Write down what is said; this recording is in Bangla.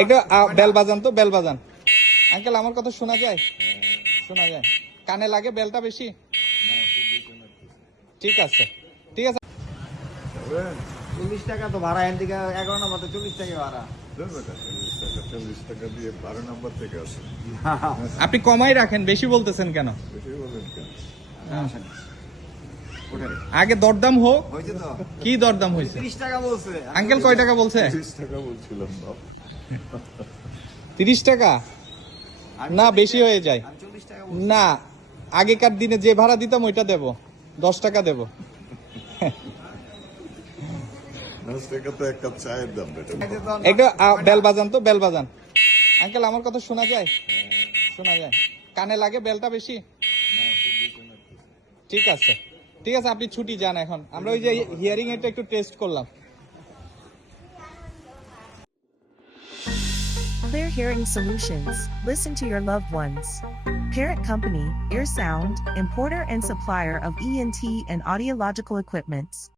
একটু বেল বাজান তো বেল বাজান। আঙ্কেল আমার কথা শোনা যায়? শোনা যায়। কানে লাগে বেলটা বেশি? ঠিক আছে। ঠিক আছে। চল্লিশ টাকা তো ভাড়া এন থেকে এগারো নম্বর তো চল্লিশ টাকা ভাড়া। দেন বেটা, চল্লিশ টাকা চল্লিশ টাকা দিয়ে বারো নম্বর থেকে আসে আপনি কমাই রাখেন বেশি বলতেছেন কেন? আগে দরদাম হোক। কি দরদাম হয়েছে? ত্রিশ টাকা বলছে। আঙ্কেল কয় টাকা বলছে? টাকা বলছিলাম তিরিশ টাকা? না বেশি হয়ে যায়। না আগেকার দিনে যে ভাড়া দিতাম ওইটা দেব। দশ টাকা দেব। একটু বেল বাজান তো বেল বাজান আঙ্কেল আমার কথা শোনা যায়? শোনা যায়। কানে লাগে বেলটা বেশি? ঠিক আছে। ঠিক আছে আপনি ছুটি যান এখন। আমরা ওই যে হিয়ারিং এটা একটু টেস্ট করলাম। Clear Hearing Solutions. Listen to your loved ones. Parent company, Ear Sound, importer and supplier of ENT and audiological equipments.